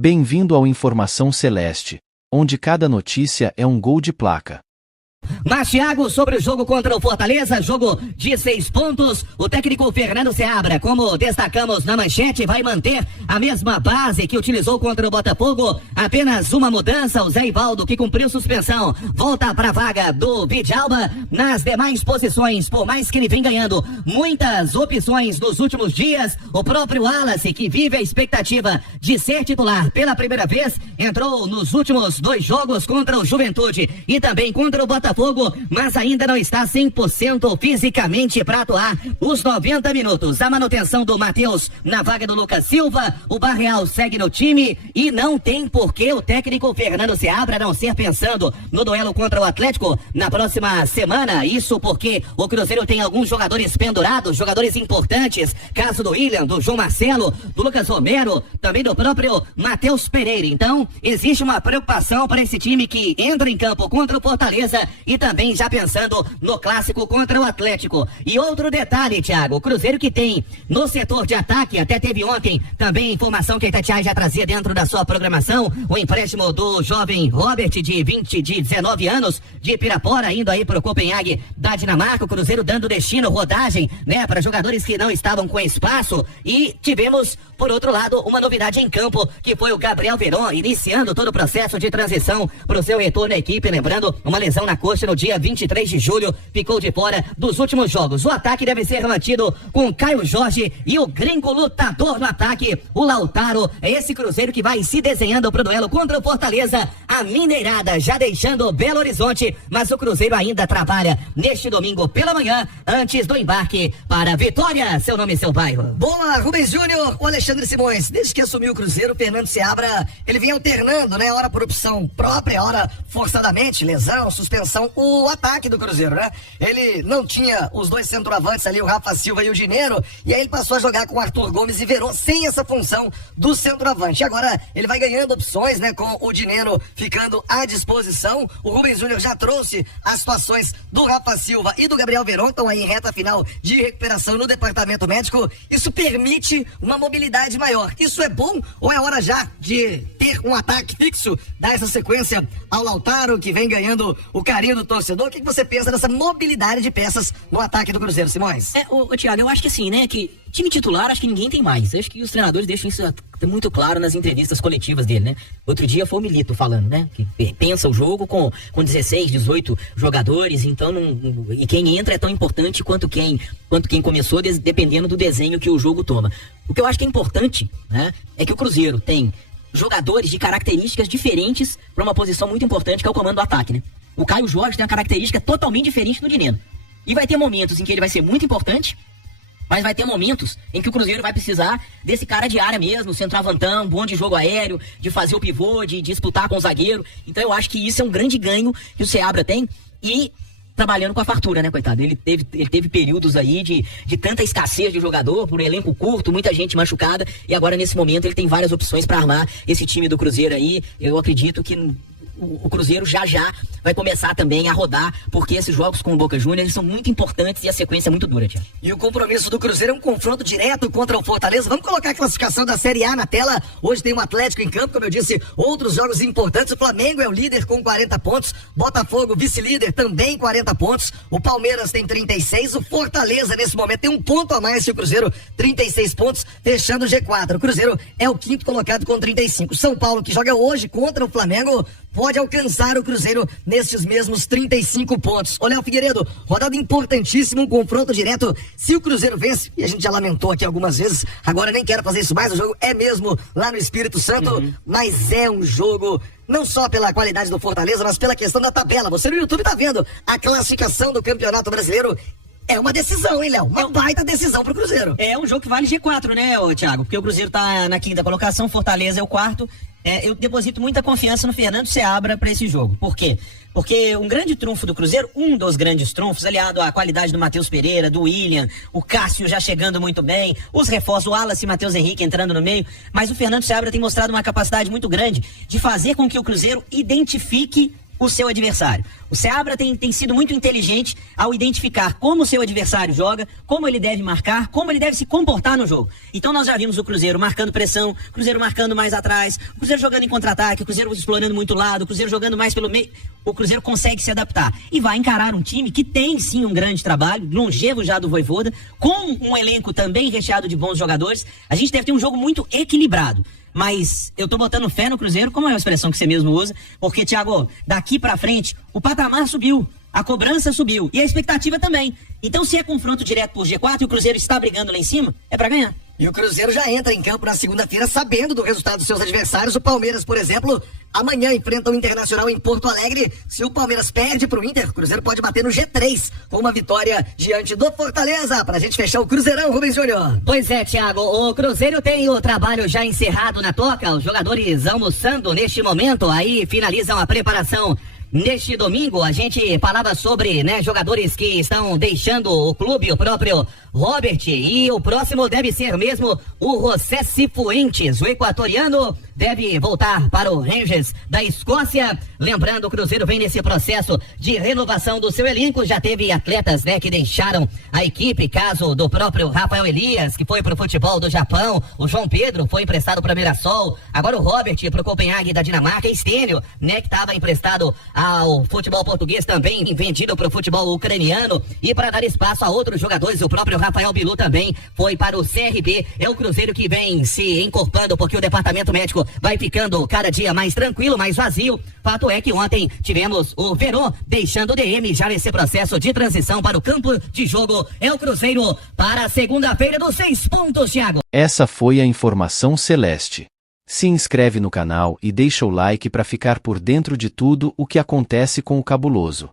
Bem-vindo ao Informação Celeste, onde cada notícia é um gol de placa. Mas, Thiago, sobre o jogo contra o Fortaleza, jogo de 6 pontos, o técnico Fernando Seabra, como destacamos na manchete, vai manter a mesma base que utilizou contra o Botafogo, apenas uma mudança, o Zé Ivaldo, que cumpriu suspensão, volta para a vaga do Vidjalba. Nas demais posições, por mais que ele vem ganhando muitas opções nos últimos dias, o próprio Wallace, que vive a expectativa de ser titular pela primeira vez, entrou nos últimos 2 jogos contra o Juventude e também contra o Botafogo, mas ainda não está 100% fisicamente para atuar os 90 minutos. A manutenção do Matheus na vaga do Lucas Silva, o Barreal segue no time e não tem por que o técnico Fernando Seabra não ser pensando no duelo contra o Atlético na próxima semana. Isso porque o Cruzeiro tem alguns jogadores pendurados, jogadores importantes, caso do William, do João Marcelo, do Lucas Romero, também do próprio Matheus Pereira. Então, existe uma preocupação para esse time que entra em campo contra o Fortaleza e também já pensando no clássico contra o Atlético. E outro detalhe, Thiago, o Cruzeiro que tem no setor de ataque, até teve ontem também informação que a Itatiaia já trazia dentro da sua programação, o empréstimo do jovem Robert de 19 anos, de Pirapora, indo aí para o Copenhague da Dinamarca, o Cruzeiro dando destino, rodagem, né, para jogadores que não estavam com espaço. E tivemos, por outro lado, uma novidade em campo, que foi o Gabriel Veron, iniciando todo o processo de transição para o seu retorno à equipe, lembrando, uma lesão na coxa no dia 23 de julho, ficou de fora dos últimos jogos. O ataque deve ser mantido com Caio Jorge e o gringo lutador no ataque, o Lautaro. É esse Cruzeiro que vai se desenhando para o duelo contra o Fortaleza. A Mineirada já deixando Belo Horizonte, mas o Cruzeiro ainda trabalha neste domingo pela manhã, antes do embarque para Vitória, seu nome e seu bairro. Boa, Rubens Júnior, o Alexandre Simões. Desde que assumiu o Cruzeiro, o Fernando Seabra, ele vem alternando, né? Hora por opção própria, hora forçadamente, lesão, suspensão, o ataque do Cruzeiro, né? Ele não tinha os 2 centroavantes ali, o Rafa Silva e o Dinheiro, e aí ele passou a jogar com o Arthur Gomes e Veron sem essa função do centroavante. E agora ele vai ganhando opções, né? Com o Dinheiro ficando à disposição. O Rubens Júnior já trouxe as situações do Rafa Silva e do Gabriel Veron, estão aí em reta final de recuperação no departamento médico. Isso permite uma mobilidade maior. Isso é bom ou é hora já de ter um ataque fixo, dar essa sequência ao Lautaro, que vem ganhando o carinho do torcedor? O que você pensa dessa mobilidade de peças no ataque do Cruzeiro, Simões? Thiago, eu acho que assim, né, que time titular acho que ninguém tem mais. Eu acho que os treinadores deixam isso muito claro nas entrevistas coletivas dele, né? Outro dia foi o Milito falando, né, que pensa o jogo com 16, 18 jogadores, então e quem entra é tão importante quanto quem começou, dependendo do desenho que o jogo toma. O que eu acho que é importante, né, é que o Cruzeiro tem jogadores de características diferentes para uma posição muito importante, que é o comando do ataque, né? O Caio Jorge tem uma característica totalmente diferente do Dinheiro. E vai ter momentos em que ele vai ser muito importante, mas vai ter momentos em que o Cruzeiro vai precisar desse cara de área mesmo, centroavantão, bom de jogo aéreo, de fazer o pivô, de disputar com o zagueiro. Então eu acho que isso é um grande ganho que o Seabra tem, e trabalhando com a fartura, né, coitado? Ele teve períodos aí de tanta escassez de jogador, por elenco curto, muita gente machucada, e agora nesse momento ele tem várias opções para armar esse time do Cruzeiro aí. Eu acredito que o Cruzeiro já vai começar também a rodar, porque esses jogos com o Boca Juniors eles são muito importantes e a sequência é muito dura, Thiago. E o compromisso do Cruzeiro é um confronto direto contra o Fortaleza. Vamos colocar a classificação da Série A na tela. Hoje tem um Atlético em campo, como eu disse, outros jogos importantes. O Flamengo é o líder com 40 pontos, Botafogo, vice-líder, também 40 pontos. O Palmeiras tem 36, o Fortaleza nesse momento tem um ponto a mais que o Cruzeiro, 36 pontos, fechando o G4. O Cruzeiro é o 5º colocado com 35. São Paulo, que joga hoje contra o Flamengo, pode alcançar o Cruzeiro nestes mesmos 35 pontos. Ô Léo Figueiredo, rodada importantíssima, um confronto direto. Se o Cruzeiro vence, e a gente já lamentou aqui algumas vezes, agora nem quero fazer isso mais, o jogo é mesmo lá no Espírito Santo, mas é um jogo não só pela qualidade do Fortaleza, mas pela questão da tabela. Você no YouTube tá vendo a classificação do Campeonato Brasileiro. É uma decisão, hein, Léo? Uma baita decisão pro Cruzeiro. É um jogo que vale G4, né, Thiago? Porque o Cruzeiro tá na 5ª colocação, Fortaleza é o 4º. Eu deposito muita confiança no Fernando Seabra para esse jogo. Por quê? Porque um grande trunfo do Cruzeiro, um dos grandes trunfos, aliado à qualidade do Matheus Pereira, do William, o Cássio já chegando muito bem, os reforços, o Wallace e Matheus Henrique entrando no meio, mas o Fernando Seabra tem mostrado uma capacidade muito grande de fazer com que o Cruzeiro identifique o seu adversário. O Seabra tem sido muito inteligente ao identificar como o seu adversário joga, como ele deve marcar, como ele deve se comportar no jogo. Então nós já vimos o Cruzeiro marcando pressão, o Cruzeiro marcando mais atrás, o Cruzeiro jogando em contra-ataque, o Cruzeiro explorando muito lado, o Cruzeiro jogando mais pelo meio. O Cruzeiro consegue se adaptar e vai encarar um time que tem sim um grande trabalho, longevo já do Vojvoda, com um elenco também recheado de bons jogadores. A gente deve ter um jogo muito equilibrado. Mas eu tô botando fé no Cruzeiro, como é a expressão que você mesmo usa, porque, Thiago, daqui pra frente, o patamar subiu, a cobrança subiu e a expectativa também. Então, se é confronto direto por G4 e o Cruzeiro está brigando lá em cima, é pra ganhar. E o Cruzeiro já entra em campo na segunda-feira sabendo do resultado dos seus adversários. O Palmeiras, por exemplo, amanhã enfrenta o Internacional em Porto Alegre. Se o Palmeiras perde pro Inter, o Cruzeiro pode bater no G3 com uma vitória diante do Fortaleza. Pra gente fechar o Cruzeirão, Rubens Júnior. Pois é, Thiago, o Cruzeiro tem o trabalho já encerrado na toca, os jogadores almoçando neste momento, aí finalizam a preparação. Neste domingo, a gente falava sobre, jogadores que estão deixando o clube, o próprio Robert, e o próximo deve ser mesmo o José Cifuentes, o equatoriano, deve voltar para o Rangers da Escócia. Lembrando, o Cruzeiro vem nesse processo de renovação do seu elenco, já teve atletas, que deixaram a equipe, caso do próprio Rafael Elias, que foi para o futebol do Japão, o João Pedro foi emprestado para Mirassol, agora o Robert para o Copenhague da Dinamarca, Stênio, que estava emprestado ao futebol português, também vendido para o futebol ucraniano, e para dar espaço a outros jogadores, o próprio Rafael Bilu também foi para o CRB. É o Cruzeiro que vem se encorpando, porque o departamento médico vai ficando cada dia mais tranquilo, mais vazio. Fato é que ontem tivemos o Verón deixando o DM já nesse processo de transição para o campo de jogo. É o Cruzeiro para a segunda-feira dos 6 pontos, Thiago. Essa foi a informação celeste. Se inscreve no canal e deixa o like para ficar por dentro de tudo o que acontece com o Cabuloso.